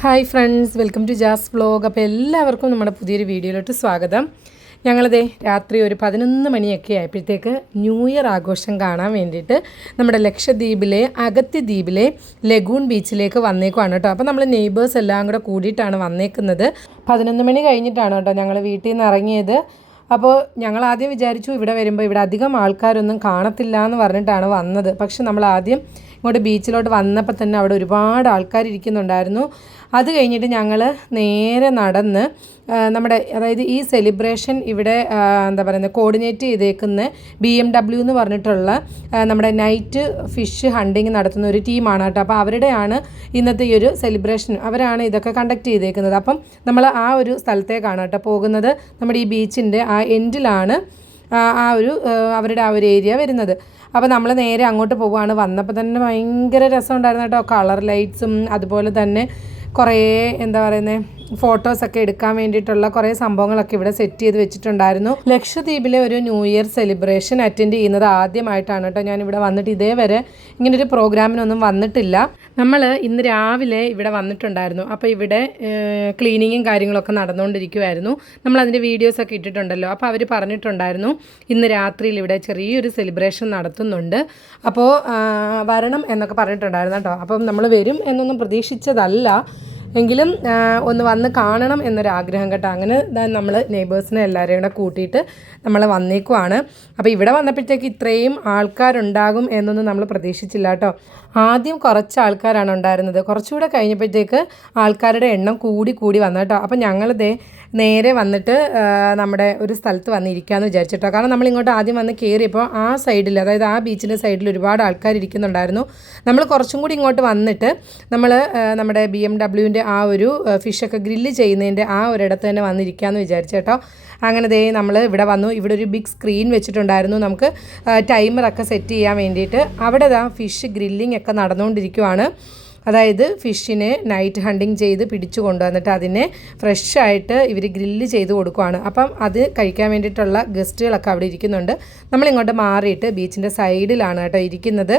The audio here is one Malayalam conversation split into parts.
Hi friends, welcome to Jas vlog. അപ്പോൾ എല്ലാവർക്കും നമ്മുടെ പുതിയൊരു വീഡിയോയിലോട്ട് സ്വാഗതം. ഞങ്ങളിതേ രാത്രി ഒരു 11 മണിയൊക്കെ ആയപ്പോഴത്തേക്ക് ന്യൂ ഇയർ ആഘോഷം കാണാൻ വേണ്ടിയിട്ട് നമ്മുടെ ലക്ഷദ്വീപിലെ അഗത്തി ദ്വീപിലെ ലഗൂൺ ബീച്ചിലേക്ക് വന്നേക്കുവാണ് കേട്ടോ. അപ്പോൾ നമ്മൾ നെയ്ബേഴ്സ് എല്ലാം കൂടെ കൂടിയിട്ടാണ് വന്നേക്കുന്നത്. 11 മണി കഴിഞ്ഞിട്ടാണ് കേട്ടോ ഞങ്ങൾ വീട്ടിൽ നിന്ന് ഇറങ്ങിയത്. അപ്പോൾ ഞങ്ങൾ ആദ്യം വിചാരിച്ചു ഇവിടെ വരുമ്പോൾ ഇവിടെ അധികം ആൾക്കാരൊന്നും കാണത്തില്ല എന്ന് പറഞ്ഞിട്ടാണ് വന്നത്. പക്ഷെ നമ്മൾ ആദ്യം ഇങ്ങോട്ട് ബീച്ചിലോട്ട് വന്നപ്പോൾ തന്നെ അവിടെ ഒരുപാട് ആൾക്കാരിരിക്കുന്നുണ്ടായിരുന്നു. അത് കഴിഞ്ഞിട്ട് ഞങ്ങൾ നേരെ നടന്ന് നമ്മുടെ അതായത് ഈ സെലിബ്രേഷൻ ഇവിടെ എന്താ പറയുന്നത് കോർഡിനേറ്റ് ചെയ്തേക്കുന്ന BMW എന്ന് പറഞ്ഞിട്ടുള്ള നമ്മുടെ നൈറ്റ് ഫിഷ് ഹണ്ടിങ് നടത്തുന്ന ഒരു ടീമാണ് കേട്ടോ. അപ്പോൾ അവരുടെയാണ് ഇന്നത്തെ ഈ ഒരു സെലിബ്രേഷൻ, അവരാണ് ഇതൊക്കെ കണ്ടക്ട് ചെയ്തേക്കുന്നത്. അപ്പം നമ്മൾ ആ ഒരു സ്ഥലത്തേക്കാണ് കേട്ടോ പോകുന്നത്. നമ്മുടെ ഈ ബീച്ചിൻ്റെ ആ എൻഡിലാണ് അവരുടെ ആ ഒരു ഏരിയ വരുന്നത്. അപ്പോൾ നമ്മൾ നേരെ അങ്ങോട്ട് പോവുകയാണ്. വന്നപ്പോൾ തന്നെ ഭയങ്കര രസമുണ്ടായിരുന്നു കേട്ടോ. കളർ ലൈറ്റ്സും അതുപോലെ തന്നെ കുറേ എന്താ പറയുന്നത് ഫോട്ടോസൊക്കെ എടുക്കാൻ വേണ്ടിയിട്ടുള്ള കുറേ സംഭവങ്ങളൊക്കെ ഇവിടെ സെറ്റ് ചെയ്ത് വെച്ചിട്ടുണ്ടായിരുന്നു. ലക്ഷദ്വീപിലെ ഒരു ന്യൂ ഇയർ സെലിബ്രേഷൻ അറ്റൻഡ് ചെയ്യുന്നത് ആദ്യമായിട്ടാണ് കേട്ടോ ഞാനിവിടെ വന്നിട്ട്. ഇതേവരെ ഇങ്ങനൊരു പ്രോഗ്രാമിനൊന്നും വന്നിട്ടില്ല. നമ്മൾ ഇന്ന് രാവിലെ ഇവിടെ വന്നിട്ടുണ്ടായിരുന്നു. അപ്പോൾ ഇവിടെ ക്ലീനിങ്ങും കാര്യങ്ങളൊക്കെ നടന്നുകൊണ്ടിരിക്കുമായിരുന്നു. നമ്മളതിൻ്റെ വീഡിയോസൊക്കെ ഇട്ടിട്ടുണ്ടല്ലോ. അപ്പോൾ അവർ പറഞ്ഞിട്ടുണ്ടായിരുന്നു ഇന്ന് രാത്രിയിൽ ഇവിടെ ചെറിയൊരു സെലിബ്രേഷൻ നടത്തുന്നുണ്ട്, അപ്പോൾ വരണം എന്നൊക്കെ പറഞ്ഞിട്ടുണ്ടായിരുന്നു കേട്ടോ. അപ്പം നമ്മൾ വരും എന്നൊന്നും പ്രതീക്ഷിച്ചതല്ല, എങ്കിലും ഒന്ന് വന്ന് കാണണം എന്നൊരാഗ്രഹം കേട്ടോ. അങ്ങനെ നമ്മൾ നെയ്ബേഴ്സിനെ എല്ലാവരെയും കൂടെ കൂട്ടിയിട്ട് നമ്മൾ വന്നേക്കുവാണ്. അപ്പോൾ ഇവിടെ വന്നപ്പോഴത്തേക്ക് ഇത്രയും ആൾക്കാരുണ്ടാകും എന്നൊന്നും നമ്മൾ പ്രതീക്ഷിച്ചില്ല കേട്ടോ. ആദ്യം കുറച്ച് ആൾക്കാരാണ് ഉണ്ടായിരുന്നത്. കുറച്ചുകൂടെ കഴിഞ്ഞപ്പോഴത്തേക്ക് ആൾക്കാരുടെ എണ്ണം കൂടി വന്നു കേട്ടോ. അപ്പോൾ ഞങ്ങളിതേ നേരെ വന്നിട്ട് നമ്മുടെ ഒരു സ്ഥലത്ത് വന്നിരിക്കാമെന്ന് വിചാരിച്ചിട്ടോ. കാരണം നമ്മളിങ്ങോട്ട് ആദ്യം വന്ന് കയറിയപ്പോൾ ആ സൈഡിൽ, അതായത് ആ ബീച്ചിൻ്റെ സൈഡിൽ ഒരുപാട് ആൾക്കാർ ഇരിക്കുന്നുണ്ടായിരുന്നു. നമ്മൾ കുറച്ചും കൂടി ഇങ്ങോട്ട് വന്നിട്ട് നമ്മൾ നമ്മുടെ BMW ആ ഒരു ഫിഷൊക്കെ ഗ്രില്ല് ചെയ്യുന്നതിൻ്റെ ആ ഒരിടത്ത് തന്നെ വന്നിരിക്കാമെന്ന് വിചാരിച്ചു കേട്ടോ. അങ്ങനെ ദേ നമ്മൾ ഇവിടെ വന്നു. ഇവിടെ ഒരു ബിഗ് സ്ക്രീൻ വെച്ചിട്ടുണ്ടായിരുന്നു നമുക്ക് ടൈമറൊക്കെ സെറ്റ് ചെയ്യാൻ വേണ്ടിയിട്ട്. അവിടെ ഫിഷ് ഗ്രില്ലിംഗ് ഒക്കെ നടന്നുകൊണ്ടിരിക്കുവാണ്. അതായത് ഫിഷിനെ നൈറ്റ് ഹണ്ടിങ് ചെയ്ത് പിടിച്ചു കൊണ്ടുവന്നിട്ട് അതിനെ ഫ്രഷായിട്ട് ഇവർ ഗ്രില്ല് ചെയ്ത് കൊടുക്കുവാണ്. അപ്പം അത് കഴിക്കാൻ വേണ്ടിയിട്ടുള്ള ഗസ്റ്റുകളൊക്കെ അവിടെ ഇരിക്കുന്നുണ്ട്. നമ്മളിങ്ങോട്ട് മാറിയിട്ട് ബീച്ചിൻ്റെ സൈഡിലാണ് കേട്ടോ ഇരിക്കുന്നത്.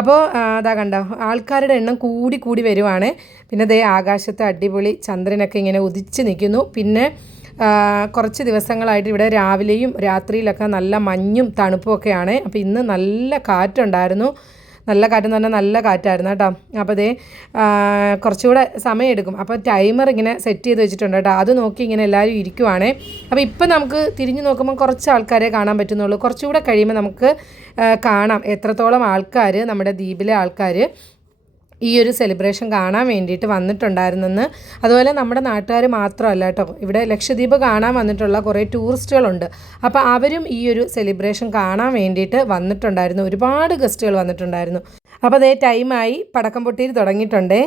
അപ്പോൾ അതാ കണ്ടോ ആൾക്കാരുടെ എണ്ണം കൂടി വരുവാണ്. പിന്നെ ദേ ആകാശത്ത് അടിപൊളി ചന്ദ്രനൊക്കെ ഇങ്ങനെ ഉദിച്ച് നിൽക്കുന്നു. പിന്നെ കുറച്ച് ദിവസങ്ങളായിട്ട് ഇവിടെ രാവിലെയും രാത്രിയിലൊക്കെ നല്ല മഞ്ഞും തണുപ്പും ഒക്കെയാണ്. അപ്പോൾ ഇന്ന് നല്ല കാറ്റുണ്ടായിരുന്നു. നല്ല കാറ്റെന്ന് പറഞ്ഞാൽ നല്ല കാറ്റായിരുന്നു കേട്ടോ. അപ്പോൾ ദേ കുറച്ചുകൂടെ സമയമെടുക്കും. അപ്പോൾ ടൈമർ ഇങ്ങനെ സെറ്റ് ചെയ്ത് വെച്ചിട്ടുണ്ട് കേട്ടോ. അത് നോക്കി ഇങ്ങനെ എല്ലാവരും ഇരിക്കുവാണേ. അപ്പോൾ ഇപ്പം നമുക്ക് തിരിഞ്ഞു നോക്കുമ്പോൾ കുറച്ച് ആൾക്കാരെ കാണാൻ പറ്റുന്നുള്ളൂ. കുറച്ചുകൂടെ കഴിയുമ്പോൾ നമുക്ക് കാണാം എത്രത്തോളം ആൾക്കാർ, നമ്മുടെ ദ്വീപിലെ ആൾക്കാർ ഈ ഒരു സെലിബ്രേഷൻ കാണാൻ വേണ്ടിയിട്ട് വന്നിട്ടുണ്ടായിരുന്നെന്ന്. അതുപോലെ നമ്മുടെ നാട്ടുകാർ മാത്രമല്ല കേട്ടോ, ഇവിടെ ലക്ഷദ്വീപ് കാണാൻ വന്നിട്ടുള്ള കുറേ ടൂറിസ്റ്റുകളുണ്ട്. അപ്പോൾ അവരും ഈ ഒരു സെലിബ്രേഷൻ കാണാൻ വേണ്ടിയിട്ട് വന്നിട്ടുണ്ടായിരുന്നു. ഒരുപാട് ഗസ്റ്റുകൾ വന്നിട്ടുണ്ടായിരുന്നു. അപ്പോൾ അതേ ടൈമായി പടക്കം പൊട്ടിയിൽ തുടങ്ങിയിട്ടുണ്ടേ.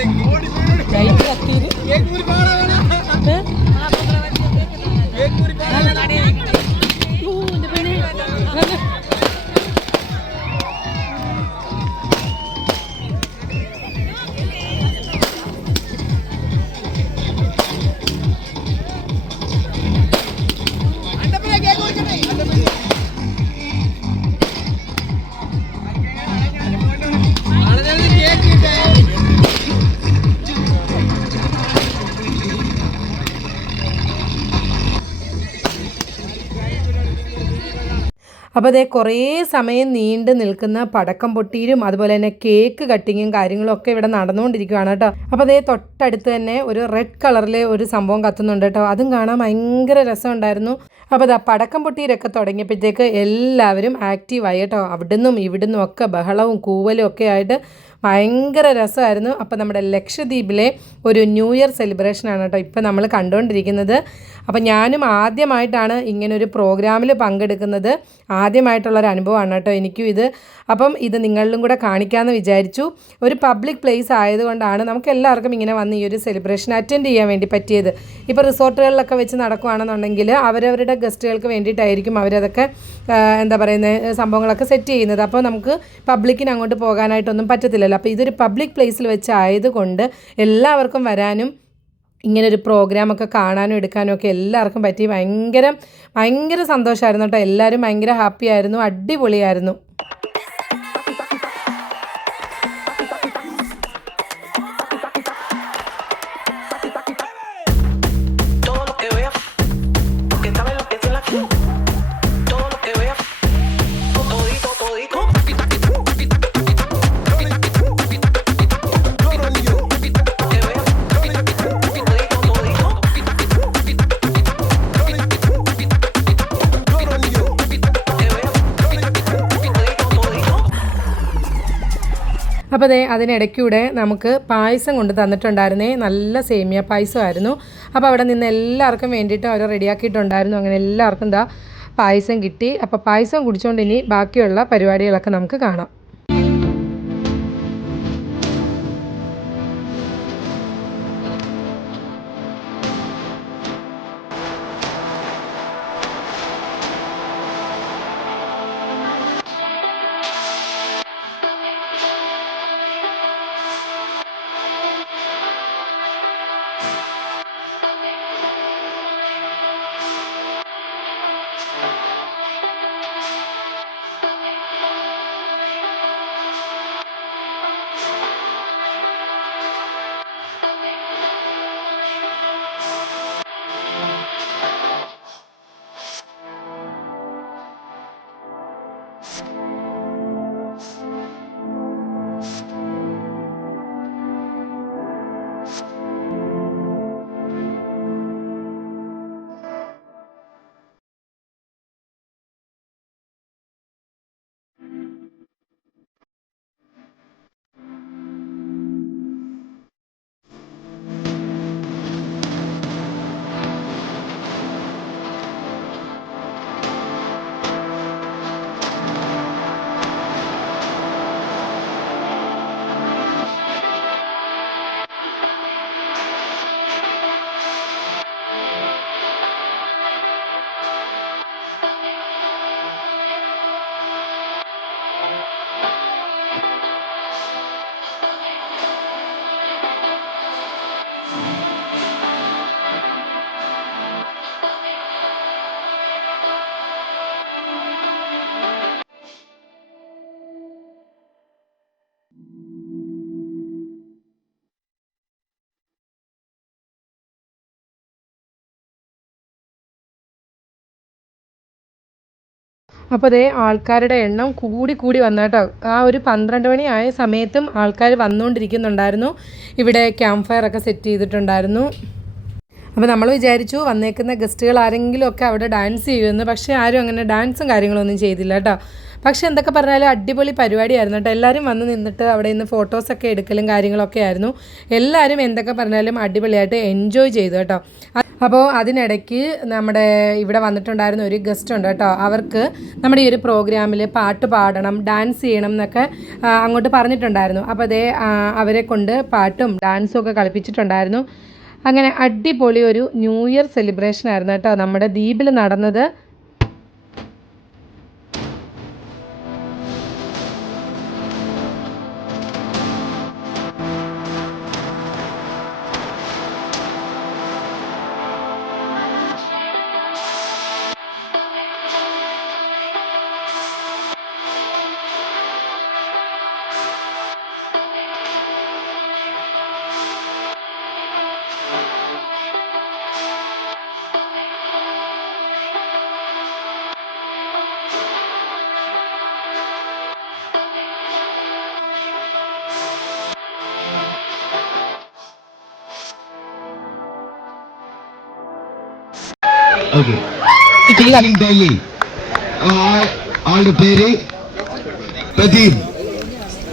ലൈറ്റ് കത്തിയത് അപ്പോൾ അതേ കുറേ സമയം നീണ്ടു നിൽക്കുന്ന പടക്കം പൊട്ടിയിലും അതുപോലെ തന്നെ കേക്ക് കട്ടിങ്ങും കാര്യങ്ങളും ഒക്കെ ഇവിടെ നടന്നുകൊണ്ടിരിക്കുകയാണ് കേട്ടോ. അപ്പോൾ അതേ തൊട്ടടുത്ത് തന്നെ ഒരു റെഡ് കളറിൽ ഒരു സംഭവം കത്തുന്നുണ്ട് കേട്ടോ. അതും കാണാൻ ഭയങ്കര രസമുണ്ടായിരുന്നു. അപ്പോൾ അതാ പടക്കം പൊട്ടിയിലൊക്കെ തുടങ്ങിയപ്പോഴത്തേക്ക് എല്ലാവരും ആക്റ്റീവായി കേട്ടോ. അവിടുന്നും ഇവിടുന്നും ഒക്കെ ബഹളവും കൂവലും ഒക്കെ ആയിട്ട് ഭയങ്കര രസമായിരുന്നു. അപ്പോൾ നമ്മുടെ ലക്ഷദ്വീപിലെ ഒരു ന്യൂ ഇയർ സെലിബ്രേഷനാണ് കേട്ടോ ഇപ്പോൾ നമ്മൾ കണ്ടുകൊണ്ടിരിക്കുന്നത്. അപ്പോൾ ഞാനും ആദ്യമായിട്ടാണ് ഇങ്ങനൊരു പ്രോഗ്രാമിൽ പങ്കെടുക്കുന്നത്. ആദ്യമായിട്ടുള്ളൊരു അനുഭവമാണ് കേട്ടോ എനിക്കും ഇത്. അപ്പം ഇത് നിങ്ങളിലും കൂടെ കാണിക്കാമെന്ന് വിചാരിച്ചു. ഒരു പബ്ലിക് പ്ലേസ് ആയതുകൊണ്ടാണ് നമുക്ക് എല്ലാവർക്കും ഇങ്ങനെ വന്ന് ഈ ഒരു സെലിബ്രേഷൻ അറ്റൻഡ് ചെയ്യാൻ വേണ്ടി പറ്റിയത്. ഇപ്പോൾ റിസോർട്ടുകളിലൊക്കെ വെച്ച് നടക്കുകയാണെന്നുണ്ടെങ്കിൽ അവരവരുടെ ഗസ്റ്റുകൾക്ക് വേണ്ടിയിട്ടായിരിക്കും അവരതൊക്കെ എന്താ പറയുന്നത് സംഭവങ്ങളൊക്കെ സെറ്റ് ചെയ്യുന്നത്. അപ്പോൾ നമുക്ക് പബ്ലിക്കിന് അങ്ങോട്ട് പോകാനായിട്ടൊന്നും പറ്റത്തില്ലല്ലോ. അപ്പോൾ ഇതൊരു പബ്ലിക് പ്ലേസിൽ വെച്ചായതുകൊണ്ട് എല്ലാവർക്കും വരാനും ഇങ്ങനൊരു പ്രോഗ്രാമൊക്കെ കാണാനും എടുക്കാനും ഒക്കെ എല്ലാവർക്കും പറ്റി. ഭയങ്കര സന്തോഷമായിരുന്നു കേട്ടോ. എല്ലാവരും ഭയങ്കര ഹാപ്പി ആയിരുന്നു, അടിപൊളിയായിരുന്നു. അപ്പോൾ അതേ അതിനിടയ്ക്കൂടെ നമുക്ക് പായസം കൊണ്ട് തന്നിട്ടുണ്ടായിരുന്നേ. നല്ല സേമിയ പായസമായിരുന്നു. അപ്പോൾ അവിടെ നിന്ന് എല്ലാവർക്കും വേണ്ടിയിട്ട് അവർ റെഡിയാക്കിയിട്ടുണ്ടായിരുന്നു. അങ്ങനെ എല്ലാവർക്കും എന്താ പായസം കിട്ടി. അപ്പോൾ പായസം കുടിച്ചുകൊണ്ട് ഇനി ബാക്കിയുള്ള പരിപാടികളൊക്കെ നമുക്ക് കാണാം. അപ്പോൾ അതേ ആൾക്കാരുടെ എണ്ണം കൂടി വന്നു കേട്ടോ. ആ ഒരു 12 മണി ആയ സമയത്തും ആൾക്കാർ വന്നുകൊണ്ടിരിക്കുന്നുണ്ടായിരുന്നു. ഇവിടെ ക്യാമ്പ് ഫയറൊക്കെ സെറ്റ് ചെയ്തിട്ടുണ്ടായിരുന്നു. അപ്പോൾ നമ്മൾ വിചാരിച്ചു വന്നേക്കുന്ന ഗസ്റ്റുകൾ ആരെങ്കിലും ഒക്കെ അവിടെ ഡാൻസ് ചെയ്യുമെന്ന്. പക്ഷേ ആരും അങ്ങനെ ഡാൻസും കാര്യങ്ങളൊന്നും ചെയ്തില്ല കേട്ടോ. പക്ഷേ എന്തൊക്കെ പറഞ്ഞാലും അടിപൊളി പരിപാടിയായിരുന്നു കേട്ടോ. എല്ലാവരും വന്ന് നിന്നിട്ട് അവിടെ നിന്ന് ഫോട്ടോസൊക്കെ എടുക്കലും കാര്യങ്ങളൊക്കെ ആയിരുന്നു. എല്ലാവരും എന്തൊക്കെ പറഞ്ഞാലും അടിപൊളിയായിട്ട് എൻജോയ് ചെയ്തു കേട്ടോ. അപ്പോൾ അതിനിടയ്ക്ക് നമ്മുടെ ഇവിടെ വന്നിട്ടുണ്ടായിരുന്ന ഒരു ഗസ്റ്റ് ഉണ്ട് കേട്ടോ. അവർക്ക് നമ്മുടെ ഈ ഒരു പ്രോഗ്രാമിൽ പാട്ട് പാടണം, ഡാൻസ് ചെയ്യണം എന്നൊക്കെ അങ്ങോട്ട് പറഞ്ഞിട്ടുണ്ടായിരുന്നു. അപ്പോൾ അതേ അവരെ കൊണ്ട് പാട്ടും ഡാൻസും ഒക്കെ കളിപ്പിച്ചിട്ടുണ്ടായിരുന്നു. അങ്ങനെ അടിപൊളി ഒരു ന്യൂ ഇയർ സെലിബ്രേഷൻ ആയിരുന്നു കേട്ടോ നമ്മുടെ ദ്വീപിൽ നടന്നത്. Okay. Teaching Delhi. All the പേര് പ്രദീപ്.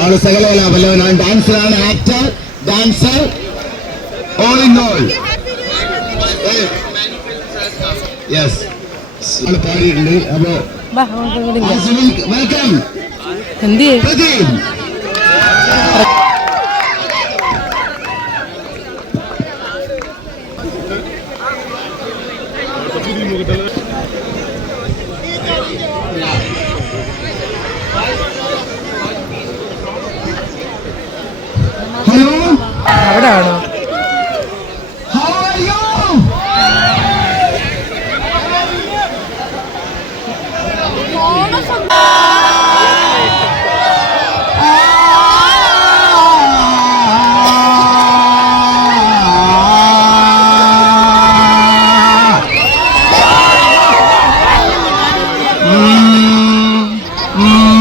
ആള് സകലകലാവല്ലവനാണ്. ഡാൻസറാണ്, actor, dancer, all in all. Yes. ആള് പാടിയിട്ടുണ്ട്. അപ്പോ വെൽക്കം പ്രദീപ്. ഹലോ, അവിടെ ആണോ?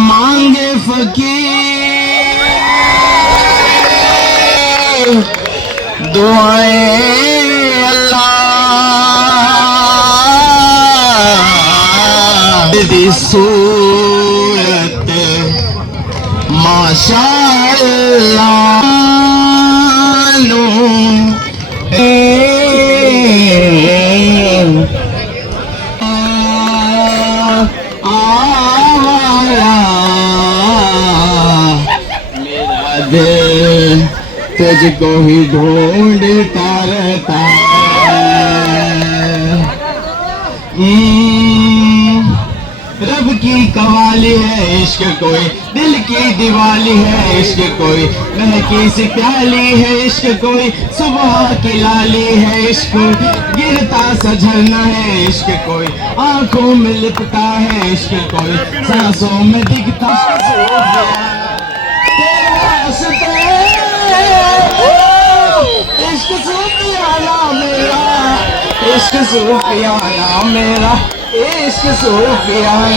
मांगे फकीर दुआएं अल्लाह दी सूरत माशाअल्लाह तुझको ही ढूंढता रहता रब की कवाली है इश्क कोई, दिल की दिवाली है इश्क कोई, महकी सी प्याली है इश्क कोई, सुबह की लाली है इश्क, गिरता सा झरना है इश्क कोई, आंखों में लिपटा है इश्क कोई, सांसों में दिखता इश्क सूफियाना मेरा, इश्क सूफियाना मेरा, इश्क सूफियाना.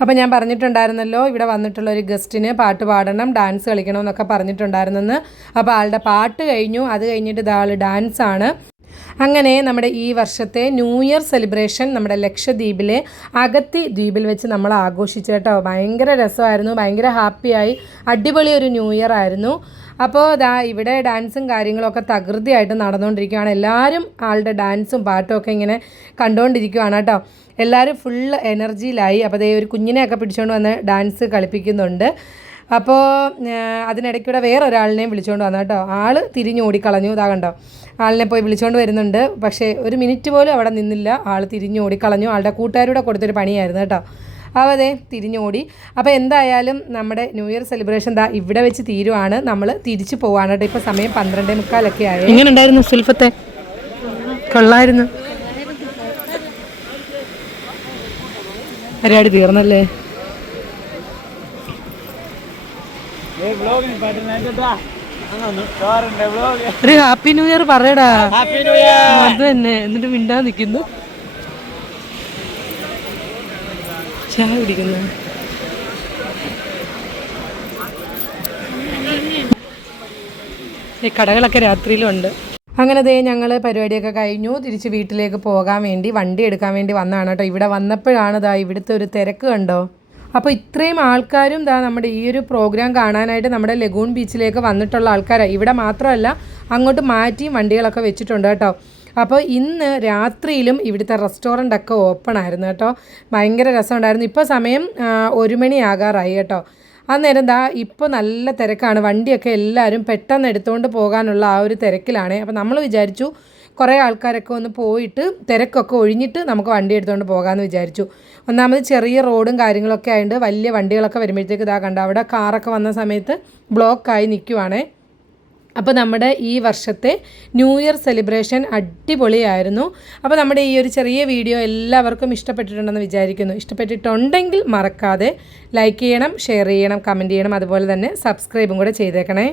അപ്പോൾ ഞാൻ പറഞ്ഞിട്ടുണ്ടായിരുന്നല്ലോ ഇവിടെ വന്നിട്ടുള്ള ഒരു ഗസ്റ്റിന് പാട്ട് പാടണം, ഡാൻസ് കളിക്കണം എന്നൊക്കെ പറഞ്ഞിട്ടുണ്ടായിരുന്നെന്ന്. അപ്പോൾ ആളുടെ പാട്ട് കഴിഞ്ഞു, അത് കഴിഞ്ഞിട്ട് ഇതാൾ ഡാൻസാണ്. അങ്ങനെ നമ്മുടെ ഈ വർഷത്തെ ന്യൂ ഇയർ സെലിബ്രേഷൻ നമ്മുടെ ലക്ഷദ്വീപിലെ അഗത്തി ദ്വീപിൽ വെച്ച് നമ്മൾ ആഘോഷിച്ചു കേട്ടോ. ഭയങ്കര രസമായിരുന്നു, ഭയങ്കര ഹാപ്പിയായി, അടിപൊളി ഒരു ന്യൂ ഇയർ ആയിരുന്നു. അപ്പോൾ ഇവിടെ ഡാൻസും കാര്യങ്ങളൊക്കെ തകൃതിയായിട്ട് നടന്നുകൊണ്ടിരിക്കുകയാണ്. എല്ലാവരും ആളുടെ ഡാൻസും പാട്ടും ഒക്കെ ഇങ്ങനെ കണ്ടുകൊണ്ടിരിക്കുകയാണ് കേട്ടോ. എല്ലാവരും ഫുള്ള് എനർജിയിലായി. അപ്പോൾ ഒരു കുഞ്ഞിനെയൊക്കെ പിടിച്ചുകൊണ്ട് വന്ന് ഡാൻസ് കളിപ്പിക്കുന്നുണ്ട്. അപ്പോൾ അതിനിടയ്ക്കൂടെ വേറൊരാളിനെയും വിളിച്ചുകൊണ്ട് വന്നു കേട്ടോ. ആൾ തിരിഞ്ഞോടിക്കളഞ്ഞു. ഇതാ കണ്ടോ, ആളിനെ പോയി വിളിച്ചുകൊണ്ട് വരുന്നുണ്ട്. പക്ഷേ ഒരു മിനിറ്റ് പോലും അവിടെ നിന്നില്ല, ആൾ തിരിഞ്ഞോടിക്കളഞ്ഞു. ആളുടെ കൂട്ടുകാരുടെ കൊടുത്തൊരു പണിയായിരുന്നു കേട്ടോ. അപ്പോൾ തിരിഞ്ഞോടി. അപ്പോൾ എന്തായാലും നമ്മുടെ ന്യൂ ഇയർ സെലിബ്രേഷൻ ഇവിടെ വെച്ച് തീരുവാണ്. നമ്മൾ തിരിച്ചു പോവാണ് കേട്ടോ. ഇപ്പോൾ സമയം 12:45 ആയി. എങ്ങനെ ഉണ്ടായിരുന്നു സുൽഫത്തെ? കൊള്ളായിരുന്നു. പരിപാടി തീർന്നല്ലേ? ഒരു ഹാപ്പി ന്യൂ ഇയർ പറയടാ. അത് തന്നെ. എന്നിട്ട് മിണ്ടാ നിൽക്കുന്നു, ചായ കുടിക്കുന്നു. ഈ കടകളൊക്കെ രാത്രിയിലും ഉണ്ട്. അങ്ങനെ ദേ ഞങ്ങൾ പരിപാടിയൊക്കെ കഴിഞ്ഞു തിരിച്ച് വീട്ടിലേക്ക് പോകാൻ വേണ്ടി വണ്ടി എടുക്കാൻ വേണ്ടി വന്നതാണ് കേട്ടോ. ഇവിടെ വന്നപ്പോഴാണ് ഇവിടുത്തെ ഒരു തിരക്ക് കണ്ടോ. അപ്പോൾ ഇത്രയും ആൾക്കാരും നമ്മുടെ ഈ ഒരു പ്രോഗ്രാം കാണാനായിട്ട് നമ്മുടെ ലഗൂൺ ബീച്ചിലേക്ക് വന്നിട്ടുള്ള ആൾക്കാരാണ്. ഇവിടെ മാത്രമല്ല അങ്ങോട്ട് മാറ്റിയും വണ്ടികളൊക്കെ വെച്ചിട്ടുണ്ട് കേട്ടോ. അപ്പോൾ ഇന്ന് രാത്രിയിലും ഇവിടുത്തെ റെസ്റ്റോറൻ്റൊക്കെ ഓപ്പൺ ആയിരുന്നു കേട്ടോ. ഭയങ്കര രസമുണ്ടായിരുന്നു. ഇപ്പോൾ സമയം 1 മണി ആകാറായി കേട്ടോ. അന്നേരം ഇപ്പോൾ നല്ല തിരക്കാണ്. വണ്ടിയൊക്കെ എല്ലാവരും പെട്ടെന്ന് എടുത്തുകൊണ്ട് പോകാനുള്ള ആ ഒരു തിരക്കിലാണ്. അപ്പോൾ നമ്മൾ വിചാരിച്ചു കുറേ ആൾക്കാരൊക്കെ ഒന്ന് പോയിട്ട് തിരക്കൊക്കെ ഒഴിഞ്ഞിട്ട് നമുക്ക് വണ്ടി എടുത്തുകൊണ്ട് പോകാമെന്ന് വിചാരിച്ചു. ഒന്നാമത് ചെറിയ റോഡും കാര്യങ്ങളൊക്കെ ആയതുകൊണ്ട് വലിയ വണ്ടികളൊക്കെ വരുമ്പോഴത്തേക്ക് കണ്ട അവിടെ കാറൊക്കെ വന്ന സമയത്ത് ബ്ലോക്കായി നിൽക്കുവാണേ. അപ്പോൾ നമ്മുടെ ഈ വർഷത്തെ ന്യൂ ഇയർ സെലിബ്രേഷൻ അടിപൊളിയായിരുന്നു. അപ്പോൾ നമ്മുടെ ഈ ഒരു ചെറിയ വീഡിയോ എല്ലാവർക്കും ഇഷ്ടപ്പെട്ടിട്ടുണ്ടെന്ന് വിചാരിക്കുന്നു. ഇഷ്ടപ്പെട്ടിട്ടുണ്ടെങ്കിൽ മറക്കാതെ ലൈക്ക് ചെയ്യണം, ഷെയർ ചെയ്യണം, കമൻറ്റ് ചെയ്യണം, അതുപോലെ തന്നെ സബ്സ്ക്രൈബും കൂടെ ചെയ്തേക്കണേ.